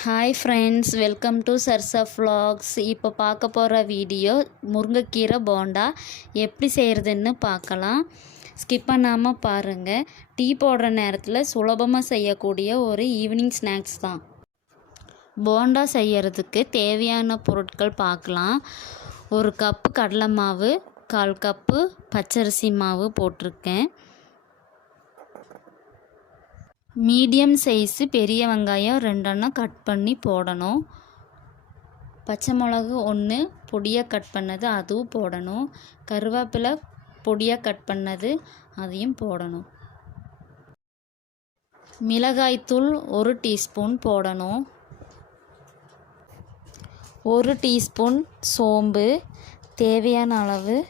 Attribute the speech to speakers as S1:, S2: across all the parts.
S1: Hi friends welcome to Sarsa vlogs இப்போ பார்க்க போகிற வீடியோ முருங்கைக்கீரை போண்டா எப்படி செய்கிறதுன்னு பார்க்கலாம். ஸ்கிப் பண்ணாமல் பாருங்கள் டீ போடுற நேரத்தில் சுலபமாக செய்யக்கூடிய ஒரு ஈவினிங் ஸ்நாக்ஸ் தான். போண்டா செய்யறதுக்கு தேவையான பொருட்கள் பார்க்கலாம். ஒரு கப்பு கடலை மாவு கால் கப்பு பச்சரிசி மாவு போட்டிருக்கேன். மீடியம் சைஸு பெரிய வெங்காயம் ரெண்டெண்ணம் கட் பண்ணி போடணும். பச்சை மிளகு ஒன்று பொடியாக கட் பண்ணது அதுவும் போடணும். கருவேப்பிலை பொடியாக கட் பண்ணது அதையும் போடணும். மிளகாய்த்தூள் ஒரு டீஸ்பூன் போடணும். ஒரு டீஸ்பூன் சோம்பு தேவையான அளவு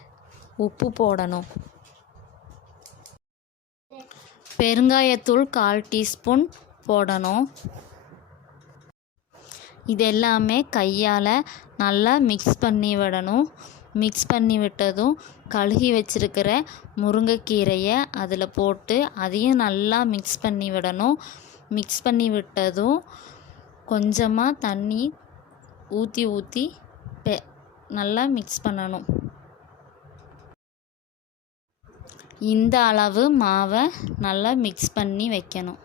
S1: உப்பு போடணும். பெருங்காயத்தூள் கால் டீஸ்பூன் போடணும். இது எல்லாமே கையால் நல்லா மிக்ஸ் பண்ணி விடணும். மிக்ஸ் பண்ணி விட்டதும் கழுகி வச்சிருக்கிற முருங்கைக்கீரையை அதில் போட்டு அதையும் நல்லா மிக்ஸ் பண்ணி விடணும். மிக்ஸ் பண்ணி விட்டதும் கொஞ்சமாக தண்ணி ஊற்றி ஊற்றி பெ நல்லா மிக்ஸ் பண்ணணும். இந்த அளவு மாவை நல்லா மிக்ஸ் பண்ணி வைக்கணும்.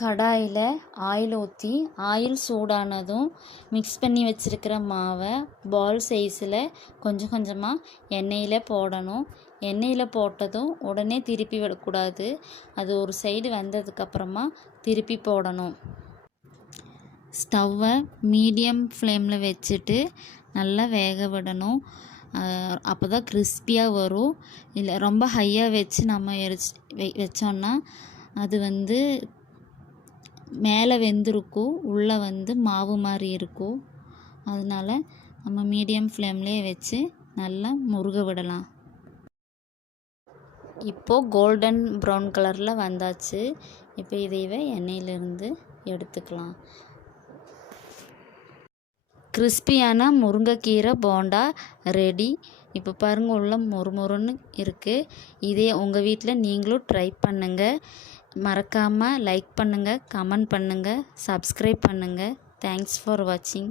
S1: கடாயில் ஆயில் ஊற்றி ஆயில் சூடானதும் மிக்ஸ் பண்ணி வச்சுருக்கிற மாவை பால் சைஸில் கொஞ்சம் கொஞ்சமாக எண்ணெயில் போடணும். எண்ணெயில் போட்டதும் உடனே திருப்பி விடக்கூடாது. அது ஒரு சைடு வெந்ததுக்கப்புறமா திருப்பி போடணும். ஸ்டவ்வை மீடியம் ஃப்ளேமில் வச்சுட்டு நல்லா வேக விடணும். அப்போ தான் கிறிஸ்பியாக வரும். இல்லை ரொம்ப ஹையாக வச்சு நம்ம எரிச்சு வெ வச்சோன்னா அது வந்து மேலே வெந்திருக்கும். உள்ளே வந்து மாவு மாதிரி இருக்கும். அதனால நம்ம மீடியம் ஃப்ளேம்லேயே வச்சு நல்லா முருக விடலாம். இப்போது கோல்டன் ப்ரௌன் கலரில் வந்தாச்சு. இப்போ இதைவே எண்ணெயிலிருந்து எடுத்துக்கலாம். கிறிஸ்பியான முருங்கைக்கீரை போண்டா ரெடி இப்போ பாருங்கள் உள்ள மொறுமொறுன்னு இருக்குது இதே உங்கள் வீட்டில் நீங்களும் ட்ரை பண்ணுங்கள் மறக்காமல் லைக் பண்ணுங்கள் கமெண்ட் பண்ணுங்கள் சப்ஸ்கிரைப் பண்ணுங்கள் தேங்க்ஸ் ஃபார் வாட்சிங்